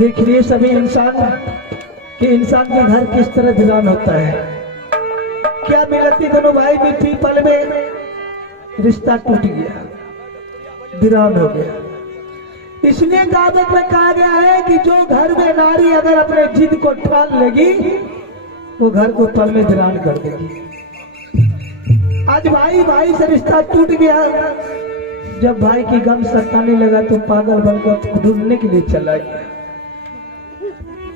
देखिए सभी इंसान कि इंसान के घर किस तरह वीरान होता है। क्या मिलती दोनों भाई भी पल में रिश्ता टूट गया, वीरान हो गया। इसलिए कहावत में कहा गया है कि जो घर में नारी अगर अपने जिद को ठान लेगी वो घर को पल में वीरान कर देगी। आज भाई भाई से रिश्ता टूट गया। जब भाई की गम सताने लगा तो पागल बनकर ढूंढने के लिए चला गया।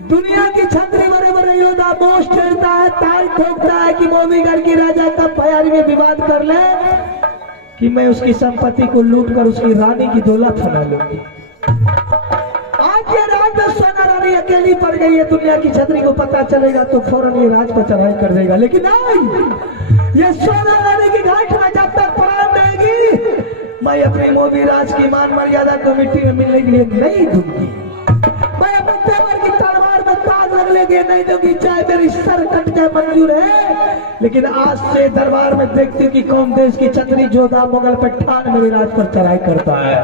दुनिया की छतरी बड़े बड़े योद्धा बोझ ठहरता है, ताल ठोकता है कि मोमीगढ़ की राजा तब भयारी में विवाद कर ले कि मैं उसकी संपत्ति को लूट कर उसकी रानी की दौलत बना लूंगी। आज ये रात में सोना रानी अकेली पड़ गई है। दुनिया की छतरी को पता चलेगा तो फौरन ये राज पर चढ़ाई कर देगा। लेकिन नहीं, ये सोना रानी की घाट में जब तक प्राण रहेगी मैं अपने मोदी राज की मान मर्यादा को मिट्टी में मिलने के लिए नहीं दूंगी। मैं अपने तेवर की तलवार में ताज लगने के नहीं दूंगी, चाहे मेरी सर कट जाए मंजूर है। लेकिन आज से दरबार में देखती कि कौन देश की छतरी जोधा मुगल पठान मेरे राज पर चढ़ाई करता है।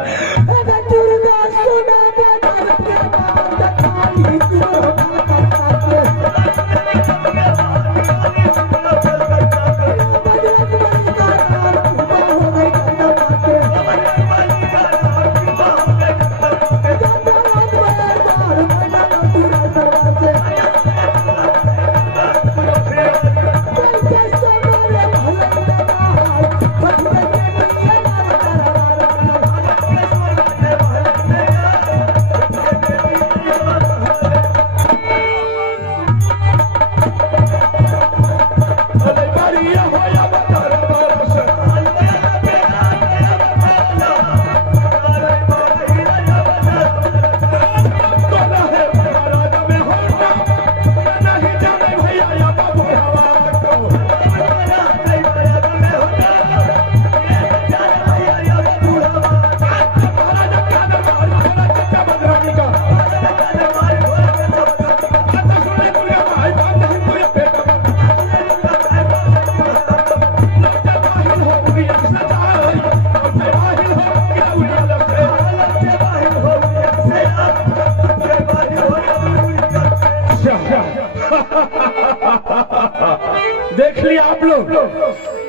देख लिया आप लोग।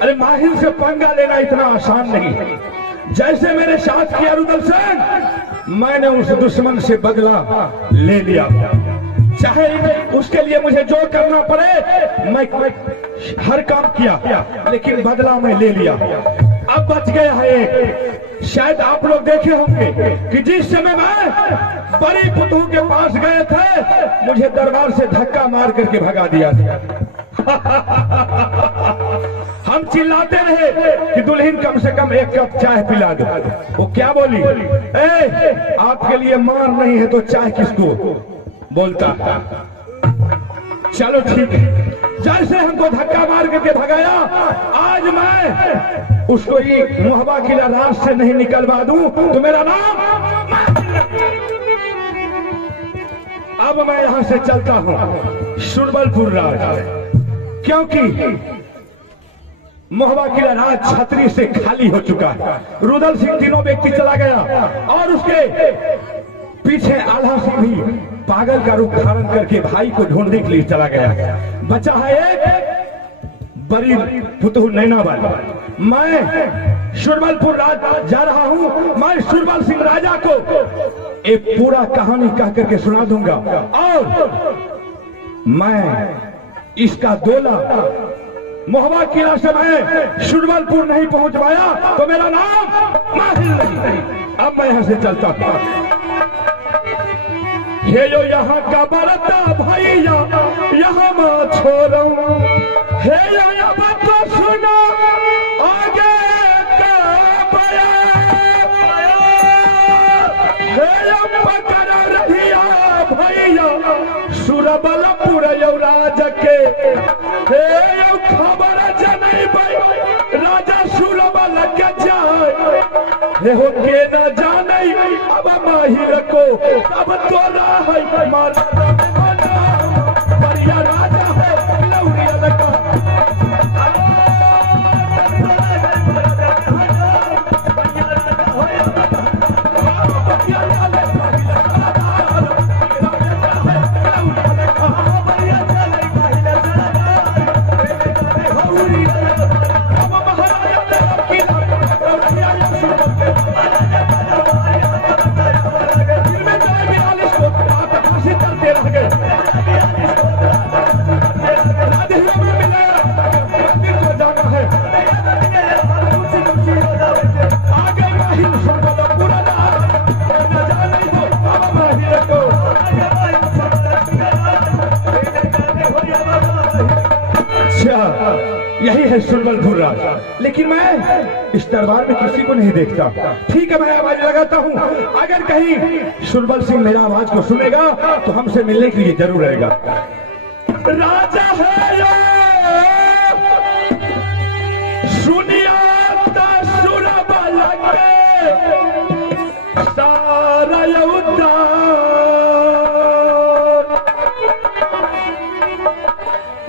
अरे माहिर से पंगा लेना इतना आसान नहीं। जैसे मेरे साथ किया रुदल सेन, मैंने उस दुश्मन से बदला ले लिया। चाहे उसके लिए मुझे जो करना पड़े मैं हर काम किया, लेकिन बदला मैं ले लिया। अब बच गया है एक। शायद आप लोग देखे होंगे कि जिस समय मैं बड़ी पुतहू के पास गए थे मुझे दरबार से धक्का मार करके भगा दिया था। हम चिल्लाते रहे कि दुल्हन कम से कम एक कप चाय पिला दो। वो क्या बोली, ए, आपके लिए मार नहीं है तो चाय किसको बोलता। चलो ठीक है, जैसे हमको धक्का मार करके भगाया, आज मैं उसको ये मोहबा किला राज से नहीं निकलवा दूं तो मेरा नाम। अब मैं यहां से चलता हूं सुरबलपुर राज, क्योंकि मोहबा किला राज छतरी से खाली हो चुका है। रुदल सिंह तीनों व्यक्ति चला गया और उसके पीछे आल्हा सिंह भी पागल का रूप धारण करके भाई को ढूंढने के लिए चला गया। बचा है एक बड़ी पुतहू नैनावाल। मैं सुरबलपुर राज जा रहा हूं। मैं सुरबल सिंह राजा को एक पूरा कहानी कह करके सुना दूंगा और मैं इसका दोला मोहबा किला से मैं सुरबलपुर नहीं पहुंच पाया तो मेरा नाम माहिर नहीं। अब मैं यहां से चलता हूं। हे जो यहाँ का बरता भैया यहाँ मैं छोड़ूं। हे यहाँ बात सुनो आगे का बयान। हे पकड़ रहिया भैया सुरबलपुर राज के। हे खबर जनई राजा सुरबल के जाए। हे हो के न जाने अब माहिर को अब तोरा है मार बढ़िया राजा है लौरिया लगा। है सुरबलपुर राज, लेकिन मैं इस दरबार में किसी को नहीं देखता। ठीक है, मैं आवाज लगाता हूँ, अगर कहीं सुरबल सिंह मेरा आवाज को सुनेगा तो हमसे मिलने के लिए जरूर आएगा। राजा है यो, सुनिया सुरबल के सारा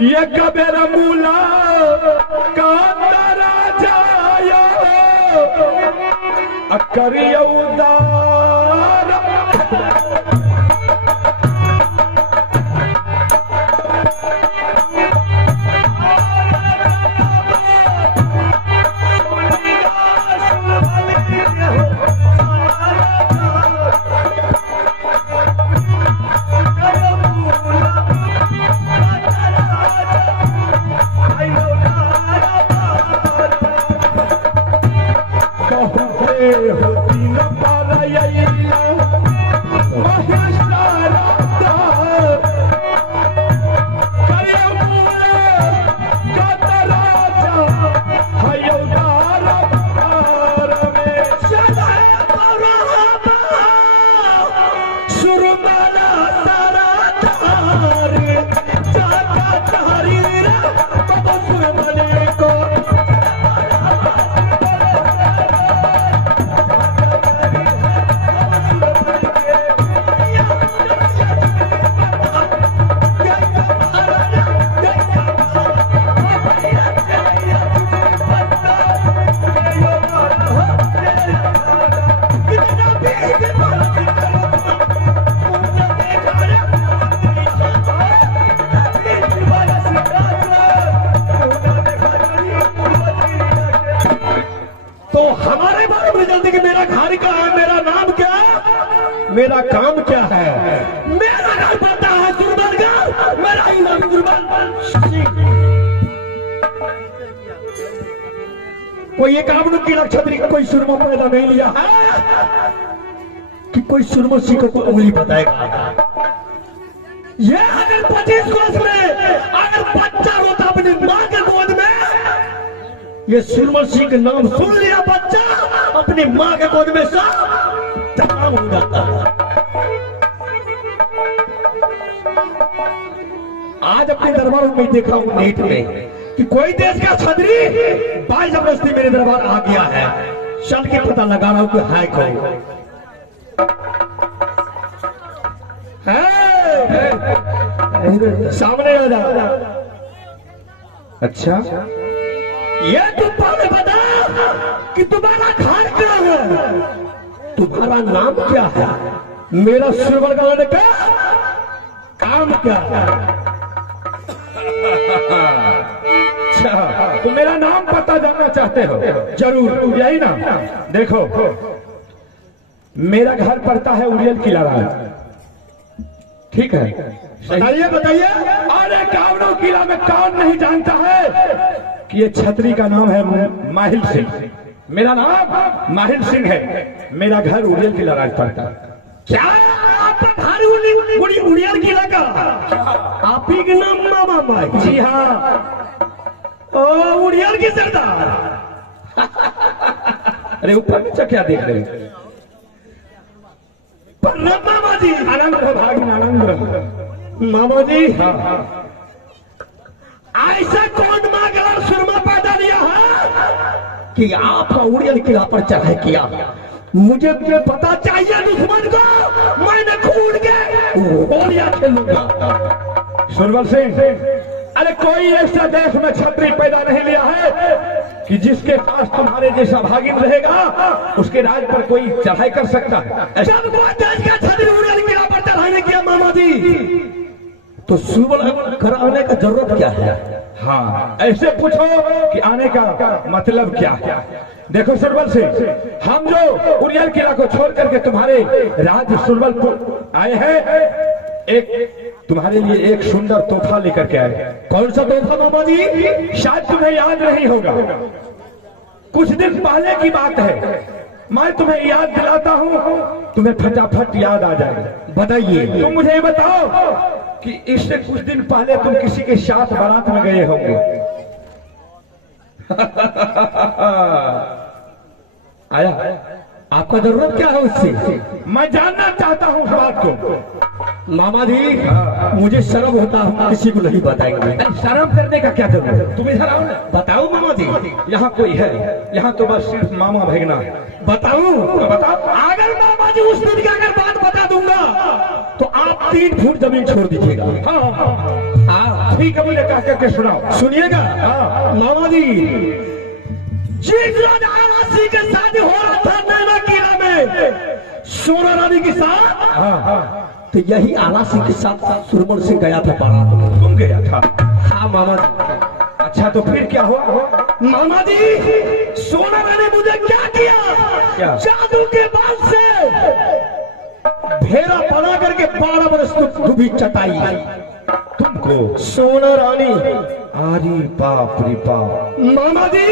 ये कबेर मूला का राजा करिया उदार। मेरा काम क्या है? मेरा नाम पता है सुरबल का, मेरा ही नाम सुरबल। कोई एक आमनु की नक्षत्री का कोई सुरमा पैदा नहीं लिया है कि कोई सुरमा सिंह को उंगली बताएगा। ये अगर 25 कोस में अगर बच्चा रोता अपनी माँ के गोद में, ये सुरमल सिंह का नाम सुन लिया बच्चा अपनी माँ के गोद में सब तमाम हो जाता है। आज अपने दरबार में देखा हूं नेट में कि कोई देश का छतरी बाई जबरदस्ती मेरे दरबार आ गया है। चल के पता लगा रहा हूं कि है कौन है। सामने आ जा। अच्छा, ये तुम पहले बता कि तुम्हारा घर क्या है, तुम्हारा नाम क्या है, मेरा सुरबल का लड़का काम क्या है। अच्छा, तो मेरा नाम पता जानना चाहते हो? जरूर, यही ना। देखो, मेरा घर पड़ता है उड़ियल किला राज। ठीक है, बताइए बताइए। अरे कावनो किला में कौन नहीं जानता है कि ये छतरी का नाम है माहिल सिंह। मेरा नाम माहिल सिंह है, मेरा घर उड़ियल किला राज पड़ता है। क्या आपका घर उड़ियल किला का? आप ही के नाम मामा भाई? जी हाँ, ओ उड़ियल की सरदार। अरे ऊपर नीचे क्या देख रहे हैं? मामा जी आनंद रहो, भाग आनंद रहो मामा जी। हाँ हाँ, ऐसा कौन मांगला सुरमा पैदा लिया है कि आपका उड़ियल किला पर चढ़ाई किया? मुझे पता चाहिए दुश्मन को, मैंने खून के गोलियां खेलूंगा। सुरबल सिंह, अरे कोई ऐसा देश में छतरी पैदा नहीं लिया है कि जिसके पास तुम्हारे जैसा भागिन रहेगा, उसके राज पर कोई चढ़ाई कर सकता है। सबको देश का छतरी उड़ियल किला पर चढ़ाने किया मामा जी, तो सुरबल घर आने का जरूरत क्या है? हाँ, ऐसे पूछो कि आने का मतलब क्या है। देखो सुरबल सिंह, हम जो उड़ियल किला को छोड़ करके तुम्हारे राज्य सुरबलपुर आए हैं, एक तुम्हारे लिए एक सुंदर तोहफा लेकर के आए। कौन सा तोहफा मामा जी? शायद तुम्हें याद नहीं होगा, कुछ दिन पहले की बात है। मैं तुम्हें याद दिलाता हूँ, तुम्हें फटाफट याद आ जाएगा। बताइए। तुम मुझे बताओ कि इससे कुछ दिन पहले तुम किसी के साथ बारात में गए होंगे। आया, आपका जरूरत क्या है उससे? मैं जानना चाहता हूँ उस बात को। मामा जी, मुझे शर्म होता है, किसी को नहीं बताएंगे। शर्म करने का क्या जरूरत है? तुम इधर आओ ना। बताओ मामा जी। यहाँ कोई है? यहाँ तो बस सिर्फ मामा भगना है। बताऊं? बताओ। अगर मामा जी उस दिन की अगर बात बता दूंगा तो आप 3 फुट जमीन छोड़ दीजिएगा। हाँ, ठीक है, मुझे कह करके सुनाओ। सुनिएगा मामा जी, जिस राजा आवासी के शादी हो रहा था नैना किला में सोना रानी के साथ, तो यही आला सिंह के साथ सुरमन सिंह गया था बारात में। तुम गया था? हाँ मामा जी। अच्छा, तो फिर क्या हुआ? मामा जी, सोना रानी मुझे क्या किया? क्या? जादू के बाल से भेड़ा बना करके 12 बरस डूबी चटाई तुमको? सोना रानी। अरे बाप रे बाप। मामा जी,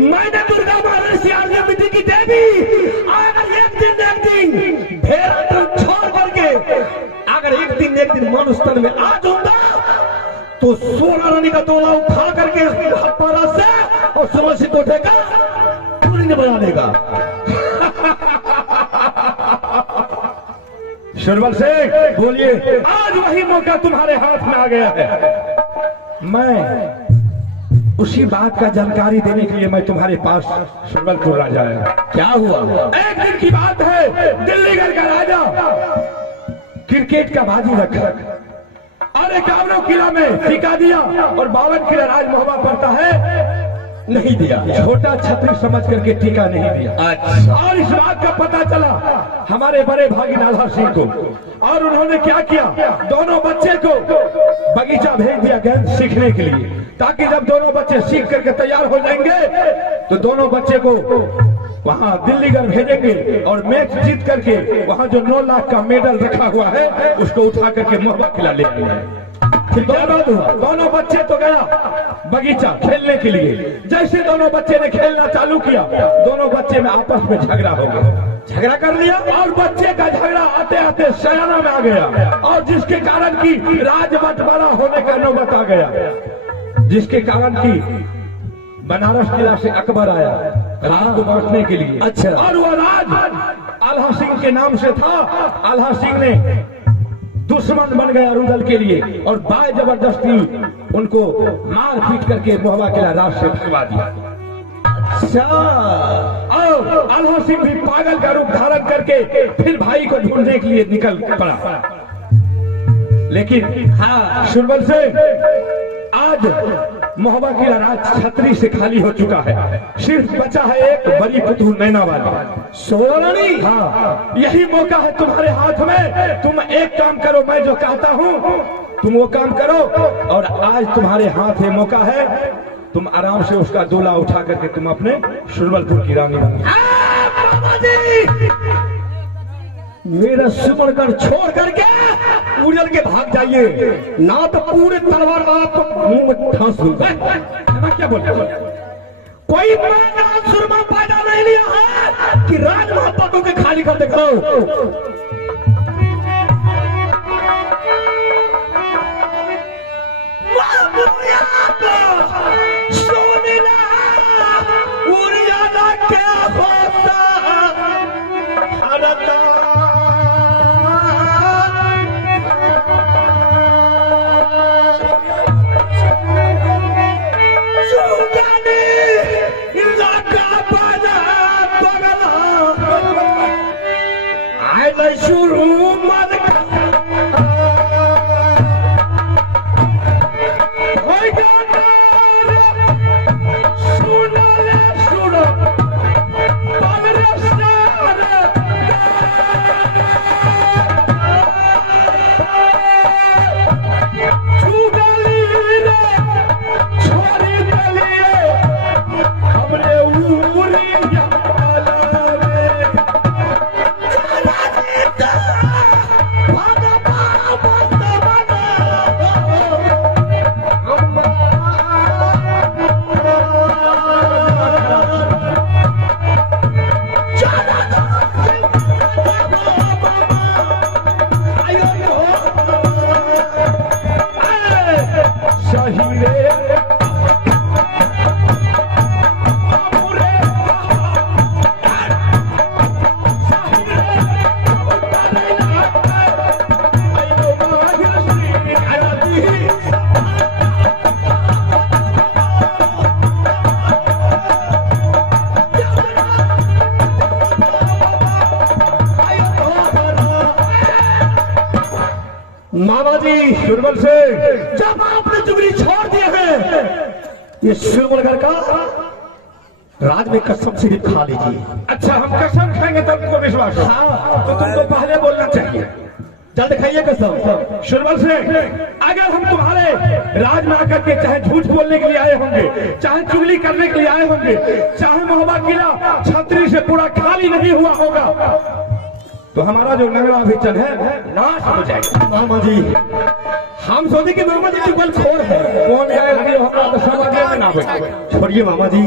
मैंने दुर्गा महारानी मिट्टी की देवी अगर एक दिन भेड़ा तन छोड़ करके अगर एक दिन मनुष्य तन में आ जाऊंगा तो सोना रानी का तोला उठा करके हप्पारा से और समझ उठेगा, पुलिंग बना देगा। सुरमल सिंह, बोलिए। आज वही मौका तुम्हारे हाथ में आ गया है। मैं उसी बात का जानकारी देने के लिए मैं तुम्हारे पास सुरमलपुर राजा आया। क्या हुआ? एक दिन की बात है, दिल्लीगढ़ का राजा क्रिकेट का बाजी रखा और 51 किला में टीका दिया और 52 किला राज मोहब्बा पड़ता है, नहीं दिया। छोटा छत्री समझ करके टीका नहीं दिया। अच्छा। और इस बात का पता चला हमारे बड़े भागी नाला सिंह को, और उन्होंने क्या किया, दोनों बच्चे को बगीचा भेज दिया गेंद सीखने के लिए, ताकि जब दोनों बच्चे सीख करके तैयार हो जाएंगे तो दोनों बच्चे को वहां दिल्लीगढ़ भेजेंगे और मैच जीत करके वहां जो 9 लाख का मेडल रखा हुआ है उसको उठा करके मोहब्बा खिला ले आए। फिर क्या बात हुआ? दोनों बच्चे तो गया बगीचा खेलने के लिए। जैसे दोनों बच्चे ने खेलना चालू किया, दोनों बच्चे में आपस में झगड़ा हो गया। झगड़ा कर लिया और बच्चे का झगड़ा आते आते सयाना में आ गया, और जिसके कारण की राज बंटवारा होने का नौबत आ गया, जिसके कारण की बनारस किला से अकबर आया राज को बांटने के लिए। अच्छा। और वो राज आल्हा सिंह के नाम से था। आल्हा सिंह ने दुश्मन बन गया रुदल के लिए और बाय जबरदस्ती उनको मार पीट करके मोहब्बा किला राज से भगवा दिया। अच्छा। और आल्हा सिंह भी पागल का रूप धारण करके फिर भाई को ढूंढने के लिए निकल पड़ा। लेकिन हाँ सुरबल से आज मोहब्बा किला राज छतरी से खाली हो चुका है, सिर्फ बचा है एक बड़ी पुतुल नैना वाली सोनारानी। हाँ, यही मौका है तुम्हारे हाथ में। तुम एक काम करो, मैं जो कहता हूँ तुम वो काम करो, और आज तुम्हारे हाथ में मौका है, तुम आराम से उसका दूल्हा उठा करके तुम अपने सुरबलपुर की रानी मेरा सुमरगढ़ छोड़ करके उड़ल के भाग जाइए, ना तो पूरे तलवार आप मुंह में ठांस दूंगा। क्या बोलते हो? कोई सुरमा पैदा नहीं लिया है कि राज महापातों के खाली कर दिखाओ। मामा जी सुरबल से जब आपने चुगली छोड़ दिए हैं, ये सुरबलगढ़ का राज में कसम से भी खा लीजिए। अच्छा, हम कसम खाएंगे तब तुमको विश्वास हो। हाँ। तो तुमको पहले बोलना चाहिए। जल्द खाइए कसम। सुरबल से अगर हम तुम्हारे राज में आकर के चाहे झूठ बोलने के लिए आए होंगे, चाहे चुगली करने के लिए आए होंगे, चाहे महोबा किला छतरी से पूरा खाली नहीं हुआ होगा, तो हमारा जो नगरा भीचन है नाश हो जाएगा। मामा जी हम सोचे कि मामा जी चुगल खोर है। कौन गए हमारा तो समझ में ना बैठे। छोड़िए मामा जी।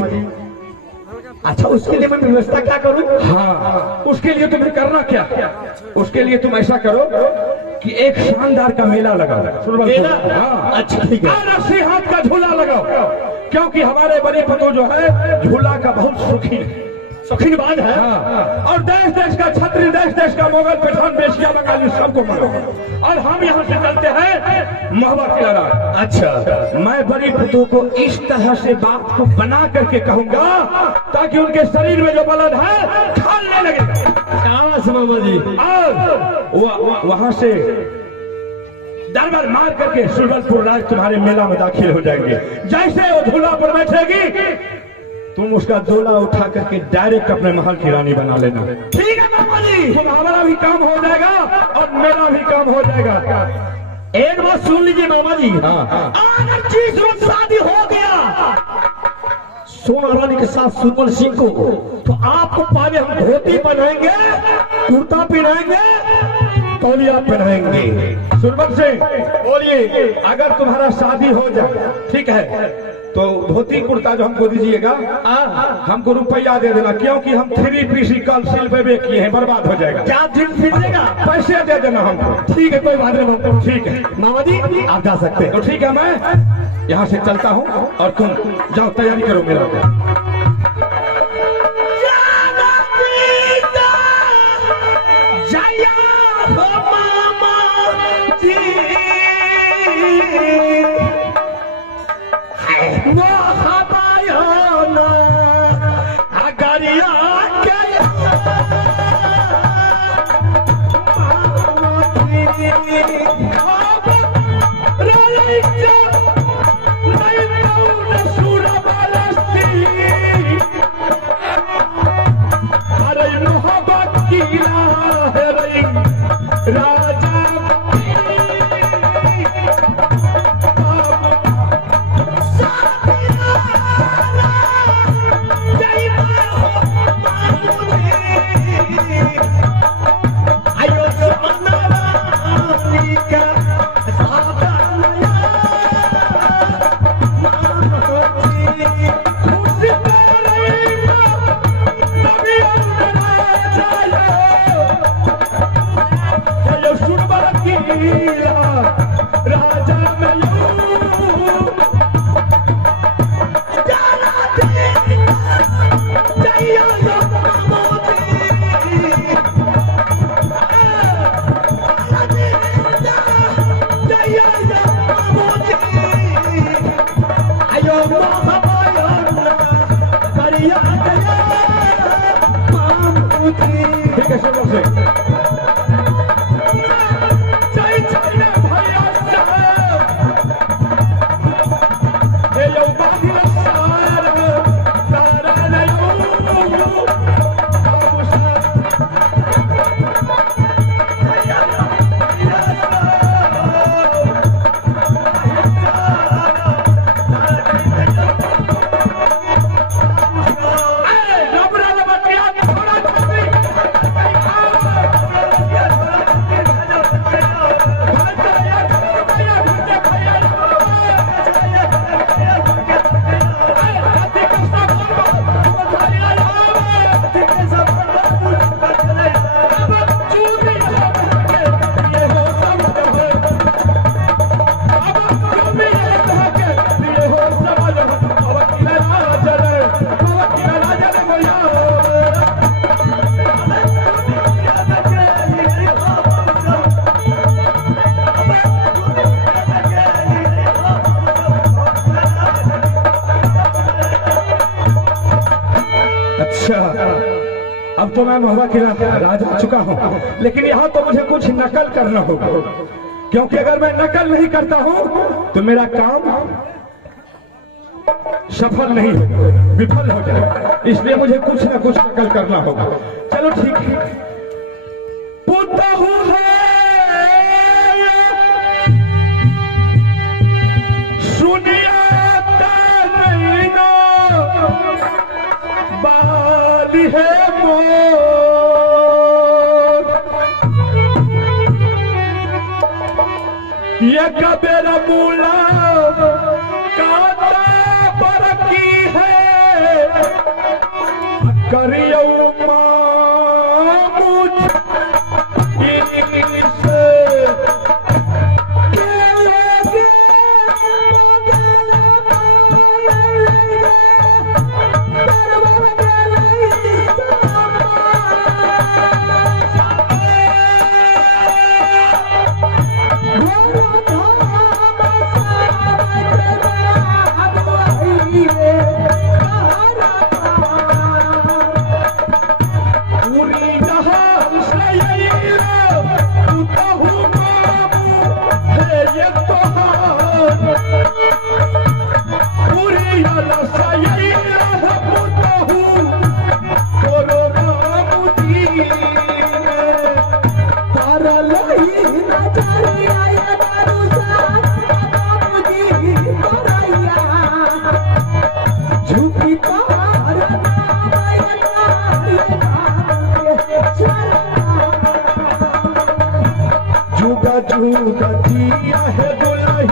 अच्छा, उसके लिए मैं व्यवस्था क्या करूं? हाँ, उसके लिए तुम्हें करना क्या? उसके लिए तुम ऐसा करो कि एक शानदार का मेला लगाओ। मेला? हाँ, अच्छा ठीक है। और 80 हाथ का झूला लगाओ, क्योंकि हमारे बड़े पतो जो है झूला का बहुत शौकीन है, शौकीन बात है। हाँ। और देश देश का छत्री, देश देश का मुगल, पठान, बेशिया, बंगाली सबको मारो। और हम यहाँ से चलते हैं महोबा किला। अच्छा, मैं बड़ी पतो को इस तरह से बात को बना करके कहूंगा ताकि उनके शरीर में जो बलद है खाने लगे। मामा जी और वहां से दरबार मार करके सुरबलपुर राज तुम्हारे मेला में दाखिल हो जाएंगे। जैसे वो झूला पर बैठेगी, तुम उसका झोला उठा करके डायरेक्ट अपने महल की रानी बना लेना। ठीक है मामा जी। तुम्हारा भी काम हो जाएगा और मेरा भी काम हो जाएगा। एक बात सुन लीजिए मामा जी। हाँ। अगर जिस रोज शादी हो गया सोना रानी के साथ सुरबल सिंह को, तो आपको पहले हम धोती पहनाएंगे, कुर्ता पहनाएंगे, तौलिया पहनाएंगे। सुरबल सिंह बोलिए, अगर तुम्हारा शादी हो जाए, ठीक है, तो धोती कुर्ता जो हमको दीजिएगा, हमको रुपया दे देना, क्योंकि हम 3 पीसी कल सिलवे किए हैं, बर्बाद हो जाएगा। क्या दिन फिरेगा? पैसे दे देना हमको। ठीक है, कोई बात नहीं। ठीक है मामा जी आप जा सकते हैं। तो ठीक है, मैं यहाँ से चलता हूँ और तुम जाओ तैयारी करो मेरा। अब तो मैं महोबा किला राज आ चुका हूँ, लेकिन यहाँ तो मुझे कुछ नकल करना होगा। क्योंकि अगर मैं नकल नहीं करता हूं तो मेरा काम सफल नहीं होगा, विफल हो जाएगा। इसलिए मुझे कुछ ना कुछ नकल करना होगा। चलो ठीक है। पुतहु है सुनिया नहीं ना बाली है मोर, ये कबेर मूला काता बरकी है करियो मुझ जुगा जिया है दुल्हन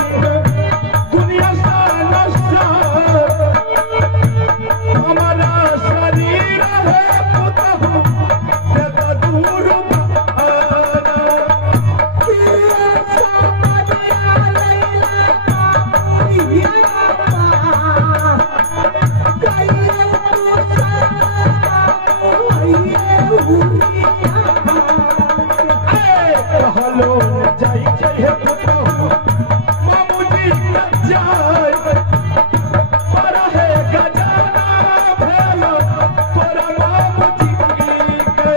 दुनिया सा नशा, हमारा शरीर है पुतहु से दूर हेलो जाई चाहिए पुतहु मामूजी जाए पर है गजाना भेलो तोरा मामूजी के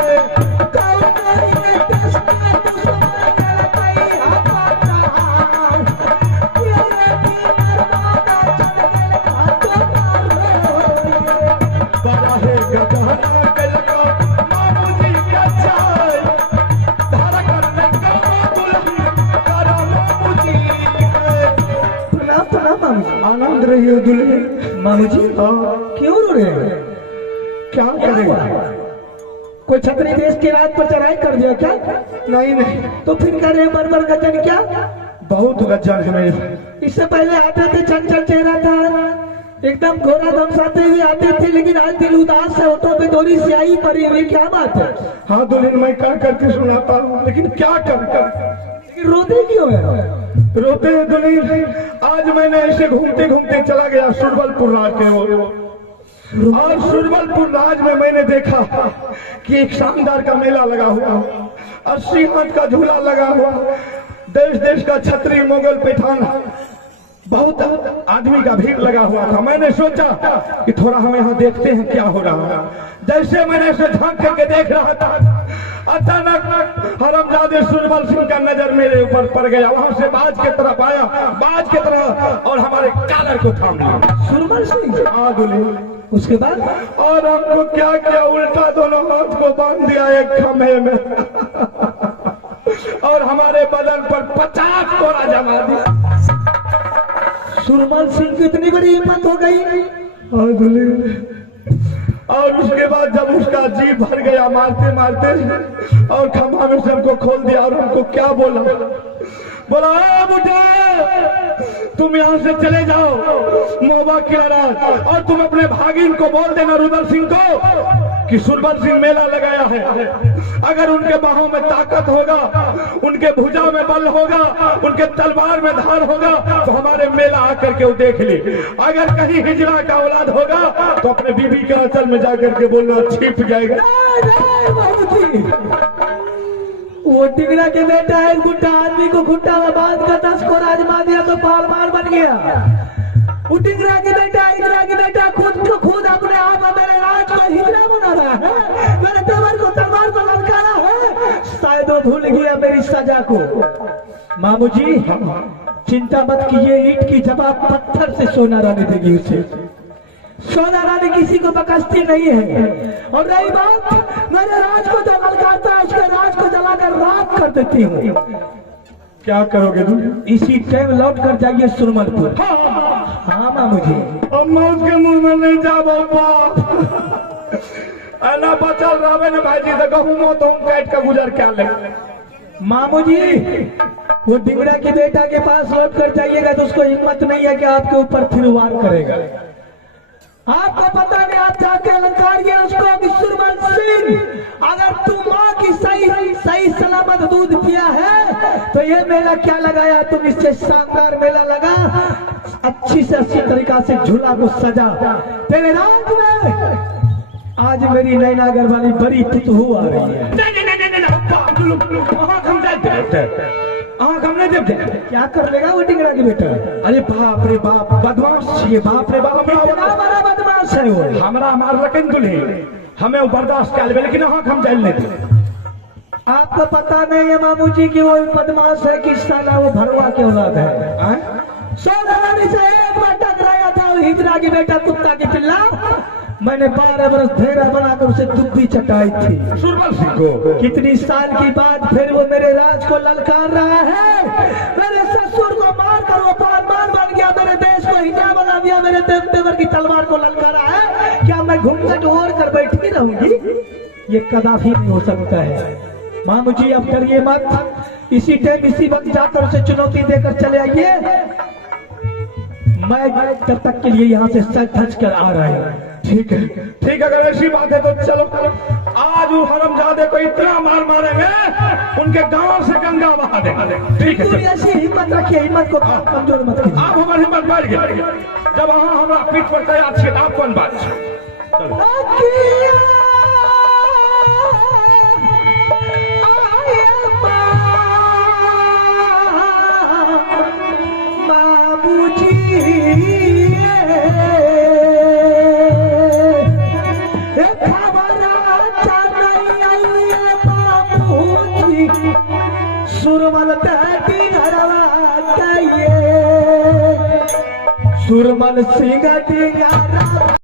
पर है गजाना गलका मामूजी का जाए धारा करने का करा मामूजी प्रणाम प्रणाम मामू। आनंद रही हो दुल्हन। मामू जी हाँ, क्यों रो रहे हैं? क्या करेगा? कोई छतरी देश की रात पर चढ़ाई कर दिया क्या? नहीं नहीं, तो फिर कर रहे बरबर गजन क्या? बहुत गज्जन है मेरे। इससे पहले आते थे चंचल चेहरा था, एकदम घोड़ा दमसाते हुए आते थे, लेकिन आज दिल उदास है, होठों पे दोरी स्याही पड़ी हुई, क्या बात है? हाँ दुल्हन, मैं कर करके सुनाता हूँ, लेकिन क्या कर लेकिन रोते क्यों है? रोते हैं दुल्हन। आज मैंने ऐसे घूमते घूमते चला गया सुरबलपुर राज के ओर, और सुरबलपुर राज में मैंने देखा कि एक शानदार का मेला लगा हुआ, 80 हाथ का झूला लगा हुआ, देश देश का छतरी मुगल पैठान, बहुत आदमी का भीड़ लगा हुआ था। मैंने सोचा कि थोड़ा हम यहाँ देखते हैं क्या हो रहा है। जैसे मैंने ऐसे झांक करके देख रहा था, अचानक हरमजादे सुरबल सिंह का नजर मेरे ऊपर पड़ गया। वहां से बाज के तरफ आया, बाज के तरफ, और हमारे कॉलर को थाम लिया। सुरबल सिंह? हाँ दुल्हन। उसके बाद? और हमको क्या किया, उल्टा दोनों हाथ को बांध दिया एक खम्भे में और हमारे बदन पर 50 कोड़ा जमा दिया। सुरबल सिंह की इतनी बड़ी हिम्मत हो गई? हाँ दुल्हन। और उसके बाद जब उसका जी भर गया मारते मारते, और खम्भा में सबको खोल दिया, और हमको क्या बोला, बोला बुढ़ा तुम यहाँ से चले जाओ मोहबा किला, और तुम अपने भागिन को बोल देना रुदल सिंह को कि सुरबल सिंह मेला लगाया है। अगर उनके बाहों में ताकत होगा, उनके भुजा में बल होगा, उनके तलवार में धार होगा, तो हमारे मेला आकर के वो देख ले। अगर कहीं हिजड़ा का औलाद होगा तो अपने बीबी के आंचल में जाकर के बोलना छिप जाएगा। वो टिगड़ा के बेटा एक गुड्डा आदमी को गुड्डा में बांध कर 10 को राजमा दिया तो पाल मार बन गया। वो टिगड़ा के बेटा, इंदिरा के बेटा खुद को खुद अपने आप में मेरे राज का हिजड़ा बना रहा है, मेरे देवर को तलवार पर लटका रहा है। शायद वो भूल गया मेरी सजा को। मामू जी चिंता मत कीजिए, ईंट की जवाब पत्थर से सोना रानी देगी उसे। सोना रानी किसी को बकसती नहीं है। और रही बात मेरे राज को जो ललकारता है, उसके राज को जलाकर राख कर देती हूँ। क्या करोगे तुम? इसी टाइम लौट कर जाइए सुरमलपुर। हाँ मामू जी। अब मैं उसके मुंह में नहीं जा बाप। अना बचल रहे ना भाई जी, तो कहूँ तो काट का गुजर क्या ले। मामू जी वो डिंगरा के बेटा के पास लौट कर जाइएगा तो उसको हिम्मत नहीं है कि आपके ऊपर फिर वार करेगा। आपको पता नहीं, आप जाके ललकारिए उसको कि सुरमल सिंह अगर तू माँ की सही सलामत दूध पिया है तो ये मेला क्या लगाया तुम, इससे शानदार मेला लगा। अच्छी से अच्छी तरीका से झूला को सजा तेरे राज में। आज मेरी नैनागर वाली बड़ी पुतहू आ रही है। क्या कर लेगा वो डिंगरा के बेटा? अरे बाप रे बाप, बदमाश छिए, बाप रे बाप, इतना बड़ा बदमाश है वो। हमरा मार लकन दुल्हे, हमें वो बर्दाश्त कर ले, लेकिन हम जान लेते। आपको पता नहीं है मामू जी कि वो बदमाश है कि साला वो भरवा के औलाद है। सोना रानी से एक बार टकराया था वो हिजरा की बेटा कुत्ता की पिल्ला। मैंने 12 बरस घेरा बनाकर उसे दुब्बी चटाई थी। सुरमल सिंह को कितनी साल की बात फिर वो मेरे राज को ललकार रहा है। मेरे ससुर को मार कर वो पारमान बन गया, मेरे देश को हिजा बना दिया, मेरे देवर की तलवार को ललकारा है। क्या मैं घूंघट ओढ़ कर बैठी रहूंगी? ये कदापि नहीं हो सकता है। मामू जी अब डरिए मत, इसी टाइम इसी वक्त जाकर उसे चुनौती देकर चले आइए। मैं तब तक के लिए यहाँ से सच धज कर आ रहा है। ठीक है, ठीक, अगर ऐसी बात है तो चलो। आज वो हरमजादे को इतना मार मारेंगे उनके गांव से गंगा बहा देंगे। ठीक है, ऐसी हिम्मत रखिए, हिम्मत को कमजोर मत कीजिए। आप हमारी हिम्मत बढ़ गई जब हमारा पीठ पर तैयार थे। आप कौन बात? सुरमल सिंह डिंगा